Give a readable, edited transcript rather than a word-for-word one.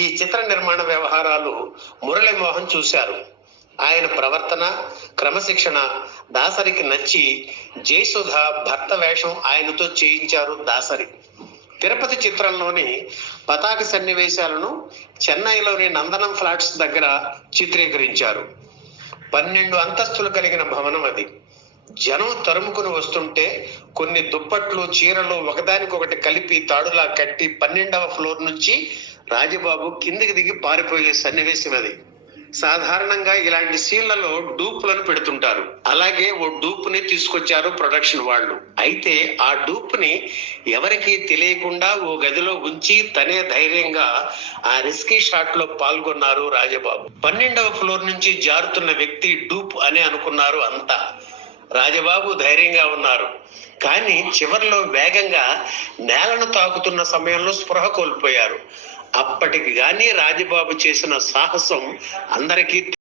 ఈ చిత్ర నిర్మాణ వ్యవహారాలు మురళీమోహన్ చూశారు. ఆయన ప్రవర్తన, క్రమశిక్షణ దాసరికి నచ్చి జయసుధ భర్త వేషం ఆయనతో చేయించారు దాసరి. తిరుపతి చిత్రంలోని పతాక సన్నివేశాలను చెన్నైలోని నందనం ఫ్లాట్స్ దగ్గర చిత్రీకరించారు. 12 అంతస్తులు కలిగిన భవనం అది. జనం తరుముకుని వస్తుంటే కొన్ని దుప్పట్లు, చీరలు ఒకదానికొకటి కలిపి తాడులా కట్టి 12వ ఫ్లోర్ నుంచి రాజబాబు కిందికి దిగి పారిపోయే సన్నివేశం అది. సాధారణంగా ఇలాంటి సీన్లలో డూపులను పెడుతుంటారు. అలాగే ఓ డూపుని తీసుకొచ్చారు ప్రొడక్షన్ వాళ్ళు. అయితే ఆ డూపుని ఎవరికీ తెలియకుండా ఓ గదిలో ఉంచి తనే ధైర్యంగా ఆ రిస్కీ షాట్ లో పాల్గొన్నారు రాజబాబు. 12వ ఫ్లోర్ నుంచి జారుతున్న వ్యక్తి డూప్ అని అనుకున్నారు అంతా. రాజబాబు ధైర్యంగా ఉన్నారు. కానీ చివర్లో వేగంగా నేలను తాకుతున్న సమయంలో స్పృహ కోల్పోయారు. అప్పటికి గాని రాజబాబు చేసిన సాహసం అందరికీ